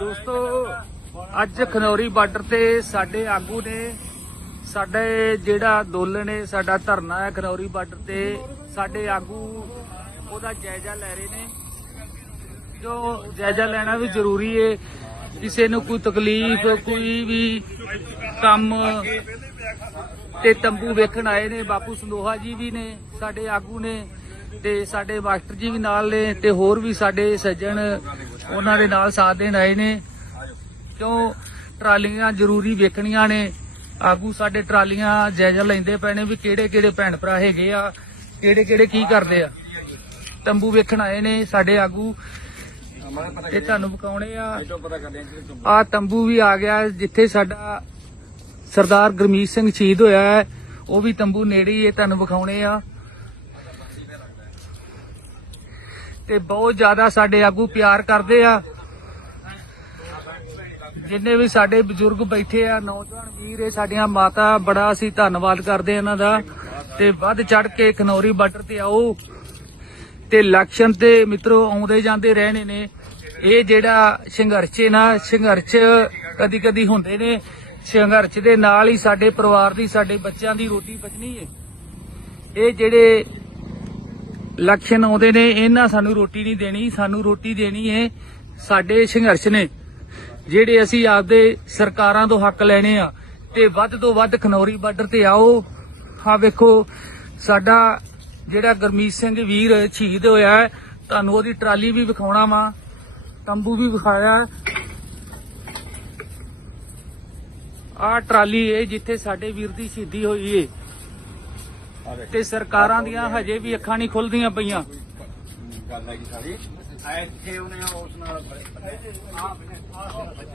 ਦੋਸਤੋ, ਅੱਜ ਖਨੌਰੀ ਬਾਰਡਰ ਤੇ ਸਾਡੇ ਆਗੂ ਨੇ, ਸਾਡੇ ਜਿਹੜਾ ਅੰਦੋਲਨ ਹੈ ਸਾਡਾ ਧਰਨਾ ਹੈ ਖਨੌਰੀ ਬਾਰਡਰ ਤੇ, ਸਾਡੇ ਆਗੂ ਉਹਦਾ ਜਾਇਜ਼ਾ ਲੈ ਰਹੇ ਨੇ। ਜੋ ਜਾਇਜ਼ਾ ਲੈਣਾ ਵੀ ਜ਼ਰੂਰੀ ਹੈ ਕਿਸੇ ਨੂੰ ਕੋਈ ਤਕਲੀਫ, ਕੋਈ ਵੀ ਕੰਮ ਤੇ ਤੰਬੂ ਵੇਖਣ ਆਏ ਨੇ, ਬਾਪੂ ਸੰਦੋਹਾ ਜੀ ਵੀ ਨੇ, ਸਾਡੇ ਆਗੂ ਨੇ ਤੇ ਸਾਡੇ ਮਾਸਟਰ ਜੀ ਵੀ ਨਾਲ ਨੇ ਤੇ ਹੋਰ ਵੀ ਸਾਡੇ ਸੱਜਣ ਉਹਨਾਂ ਦੇ ਨਾਲ ਸਾਥ ਦੇਣ ਆਏ ਨੇ। ਕਿਉਂ? ਟਰਾਲੀਆਂ ਜ਼ਰੂਰੀ ਵੇਖਣੀਆਂ ਨੇ। ਆਗੂ ਸਾਡੇ ਟਰਾਲੀਆਂ ਜਾਇਜ਼ਾ ਲੈਂਦੇ ਪਏ ਨੇ ਵੀ ਕਿਹੜੇ ਕਿਹੜੇ ਭੈਣ ਭਰਾ ਹੈਗੇ ਆ ਕਿਹੜੇ ਕਿਹੜੇ ਕੀ ਕਰਦੇ ਆ। ਤੰਬੂ ਵੇਖਣ ਆਏ ਨੇ ਸਾਡੇ ਆਗੂ। ਇਹ ਤੁਹਾਨੂੰ ਵਿਖਾਉਣੇ ਆ। ਆ ਤੰਬੂ ਵੀ ਆ ਗਿਆ ਜਿੱਥੇ ਸਾਡਾ ਸਰਦਾਰ ਗੁਰਮੀਤ ਸਿੰਘ ਸ਼ਹੀਦ ਹੋਇਆ ਹੈ। ਉਹ ਵੀ ਤੰਬੂ ਨੇੜੇ ਹੀ ਹੈ ਤੁਹਾਨੂੰ ਵਿਖਾਉਣੇ ਆ। ਤੇ ਬਹੁਤ ਜ਼ਿਆਦਾ ਸਾਡੇ ਆਗੂ ਪਿਆਰ ਕਰਦੇ ਆ। ਜਿੰਨੇ ਵੀ ਸਾਡੇ ਬਜ਼ੁਰਗ ਬੈਠੇ ਆ, ਨੌਜਵਾਨ ਵੀਰ, ਇਹ ਸਾਡੀਆਂ ਮਾਤਾ, ਬੜਾ ਅਸੀਂ ਧੰਨਵਾਦ ਕਰਦੇ ਆ ਇਹਨਾਂ ਦਾ। ਤੇ ਵੱਧ ਚੜ ਕੇ ਖਨੌਰੀ ਬਾਰਡਰ ਤੇ ਆਓ। ਤੇ ਇਲੈਕਸ਼ਨ ਤੇ ਮਿੱਤਰੋ, ਆਉਂਦੇ ਜਾਂਦੇ ਰਹਿਣੇ ਨੇ। ਇਹ ਜਿਹੜਾ ਸੰਘਰਸ਼ ਹੈ ਨਾ, ਸੰਘਰਸ਼ ਕਦੀ ਕਦੀ ਹੁੰਦੇ ਨੇ। ਸੰਘਰਸ਼ ਦੇ ਨਾਲ ਹੀ ਸਾਡੇ ਪਰਿਵਾਰ ਦੀ, ਸਾਡੇ ਬੱਚਿਆਂ ਦੀ ਰੋਟੀ ਬਚਣੀ ਹੈ। ਇਹ ਜਿਹੜੇ ਇਲੈਕਸ਼ਨ ਆਉਂਦੇ ਨੇ, ਇਹਨਾਂ ਸਾਨੂੰ ਰੋਟੀ ਨਹੀਂ ਦੇਣੀ, ਸਾਨੂੰ ਰੋਟੀ ਦੇਣੀ ਹੈ ਸਾਡੇ ਸੰਘਰਸ਼ ਨੇ, ਜਿਹੜੇ ਅਸੀਂ ਆਪਦੇ ਸਰਕਾਰਾਂ ਤੋਂ ਹੱਕ ਲੈਣੇ ਆ, ਤੇ ਵੱਧ ਤੋਂ ਵੱਧ ਖਨੌਰੀ ਬਾਰਡਰ ਤੇ ਆਓ। ਆ ਵੇਖੋ, ਸਾਡਾ ਜਿਹੜਾ ਗੁਰਮੀਤ ਸਿੰਘ ਵੀਰ ਸ਼ਹੀਦ ਹੋਇਆ, ਤੁਹਾਨੂੰ ਉਹਦੀ ਟਰਾਲੀ ਵੀ ਵਿਖਾਉਣਾ ਵਾ, ਤੰਬੂ ਵੀ ਵਿਖਾਇਆ। ਆ ਟਰਾਲੀ ਇਹ ਜਿੱਥੇ ਸਾਡੇ ਵੀਰ ਦੀ ਸ਼ਹੀਦੀ ਹੋਈ ਏ। ਤੇ ਸਰਕਾਰਾਂ ਦੀਆਂ ਹਜੇ ਵੀ ਅੱਖਾਂ ਨਹੀਂ ਖੁੱਲਦੀਆਂ ਪਈਆਂ। ਗੱਲ ਹੈਗੀ ਸਾਰੀ। ਇੱਥੇ ਉਹਨੇ ਉਸ ਨਾਲ ਆ ਬੱਚਾ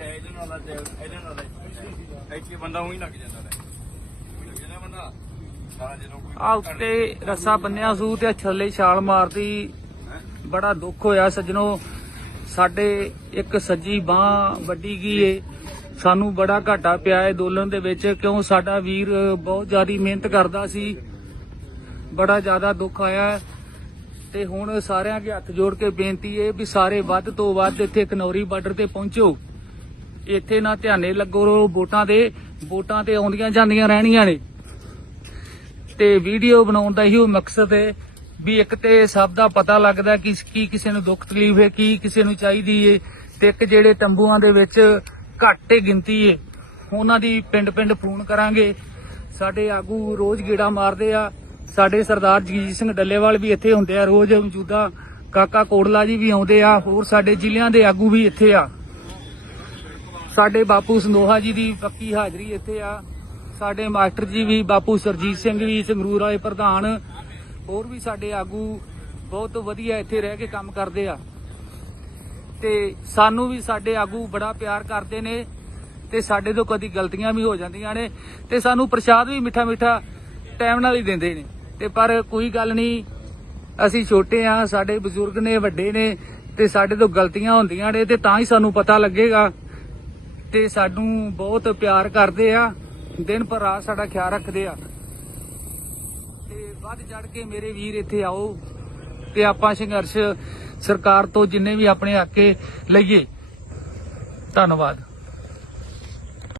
ਇਹਦੇ ਨਾਲ ਤੇ ਇਹਦੇ ਨਾਲ ਇੱਥੇ ਬੰਦਾ ਉਹੀ ਲੱਗ ਜਾਂਦਾ ਲੈ ਉਹੀ ਲੱਗ ਜਾਂਦਾ ਬੰਦਾ। ਸਾਰਾ ਜਦੋਂ ਕੋਈ ਆ ਉੱਤੇ ਰੱਸਾ ਬੰਨਿਆ ਸੂ ਤੇ ਥੱਲੇ ਛਾਲ ਮਾਰਦੀ। ਬੜਾ ਦੁੱਖ ਹੋਇਆ ਸੱਜਣੋ। ਸਾਡੇ ਇੱਕ ਸੱਜੀ ਬਾਹ ਵੱਡੀ ਗਈ ਏ। ਸਾਨੂੰ ਬੜਾ ਘਾਟਾ ਪਿਆ ਏ ਦੋਲਨ ਦੇ ਵਿੱਚ ਕਿਉਂ ਸਾਡਾ ਵੀਰ ਬਹੁਤ ਜ਼ਿਆਦੀ ਮਿਹਨਤ ਕਰਦਾ ਸੀ। ਬੜਾ ਜ਼ਿਆਦਾ ਦੁੱਖ ਆਇਆ ਹੈ। ਤੇ ਹੁਣ ਸਾਰਿਆਂ ਅੱਗੇ ਹੱਥ ਜੋੜ ਕੇ ਬੇਨਤੀ ਏ ਵੀ ਸਾਰੇ ਵੱਧ ਤੋਂ ਵੱਧ ਇੱਥੇ ਕਨੌਰੀ ਬਾਰਡਰ ਤੇ ਪਹੁੰਚੋ। ਇੱਥੇ ਨਾ ਧਿਆਨੇ ਲੱਗੋ ਰਹੋ ਵੋਟਾਂ ਦੇ, ਵੋਟਾਂ ਤੇ ਆਉਂਦੀਆਂ ਜਾਂਦੀਆਂ ਰਹਿਣੀਆਂ ਨੇ। ਤੇ ਵੀਡੀਓ ਬਣਾਉਣ ਦਾ ਇਹੋ ਮਕਸਦ ਹੈ ਵੀ ਇੱਕ ਤੇ ਸਭ ਦਾ ਪਤਾ ਲੱਗਦਾ ਕਿ ਕੀ ਕਿਸੇ ਨੂੰ ਦੁੱਖ ਤਕਲੀਫ ਹੈ, ਕੀ ਕਿਸੇ ਨੂੰ ਚਾਹੀਦੀ ਏ, ਤੇ ਇੱਕ ਜਿਹੜੇ ਤੰਬੂਆਂ ਦੇ ਵਿੱਚ ਘੱਟ ਗਿਣਤੀ ਏ, ਉਹਨਾਂ ਦੀ ਪਿੰਡ ਪਿੰਡ ਫੋਨ ਕਰਾਂਗੇ। ਸਾਡੇ ਆਗੂ ਰੋਜ਼ ਗੇੜਾ ਮਾਰਦੇ ਆ। ਸਾਡੇ ਸਰਦਾਰ ਜਗਜੀਤ ਸਿੰਘ ਡੱਲੇਵਾਲ ਵੀ ਇੱਥੇ ਹੁੰਦੇ ਆ, ਰੋਜ਼ ਮੌਜੂਦਾ ਕਾਕਾ ਕੋੜਲਾ ਜੀ ਵੀ ਆਉਂਦੇ ਆ, ਹੋਰ ਸਾਡੇ ਜ਼ਿਲ੍ਹਿਆਂ ਦੇ ਆਗੂ ਵੀ ਇੱਥੇ ਆ। ਸਾਡੇ ਬਾਪੂ ਸੰਦੋਹਾ ਜੀ ਦੀ ਪੱਕੀ ਹਾਜ਼ਰੀ ਇੱਥੇ ਆ। ਸਾਡੇ ਮਾਸਟਰ ਜੀ ਵੀ, ਬਾਪੂ ਸਰਜੀਤ ਸਿੰਘ ਵੀ, ਸੰਗਰੂਰ ਵਾਲੇ ਪ੍ਰਧਾਨ, ਹੋਰ ਵੀ ਸਾਡੇ ਆਗੂ ਬਹੁਤ ਵਧੀਆ ਇੱਥੇ ਰਹਿ ਕੇ ਕੰਮ ਕਰਦੇ ਆ। ਤੇ ਸਾਨੂੰ ਵੀ ਸਾਡੇ ਆਗੂ ਬੜਾ ਪਿਆਰ ਕਰਦੇ ਨੇ ਤੇ ਸਾਡੇ ਤੋਂ ਕਦੀ ਗਲਤੀਆਂ ਵੀ ਹੋ ਜਾਂਦੀਆਂ ਨੇ ਤੇ ਸਾਨੂੰ ਪ੍ਰਸ਼ਾਦ ਵੀ ਮਿੱਠਾ ਮਿੱਠਾ ਟਾਈਮ ਨਾਲ ਹੀ ਦਿੰਦੇ ਨੇ। ਤੇ ਪਰ ਕੋਈ ਗੱਲ ਨਹੀਂ, ਅਸੀਂ ਛੋਟੇ ਆ ਸਾਡੇ ਬਜ਼ੁਰਗ ਨੇ, ਵੱਡੇ ਨੇ, ਤੇ ਸਾਡੇ ਤੋਂ ਗਲਤੀਆਂ ਹੁੰਦੀਆਂ ਨੇ, ਤੇ ਤਾਂ ਹੀ ਸਾਨੂੰ ਪਤਾ ਲੱਗੇਗਾ। ਤੇ ਸਾਨੂੰ ਬਹੁਤ ਪਿਆਰ ਕਰਦੇ ਆ, ਦਿਨ ਪਰ ਰਾਤ ਸਾਡਾ ਖਿਆਲ ਰੱਖਦੇ ਆ। ਤੇ ਵੱਧ ਚੜ ਕੇ ਮੇਰੇ ਵੀਰ ਇੱਥੇ ਆਓ, ਤੇ ਆਪਾਂ ਸੰਘਰਸ਼ ਸਰਕਾਰ ਤੋਂ ਜਿੰਨੇ ਵੀ ਆਪਣੇ ਹੱਕੇ ਲਈਏ। ਧੰਨਵਾਦ।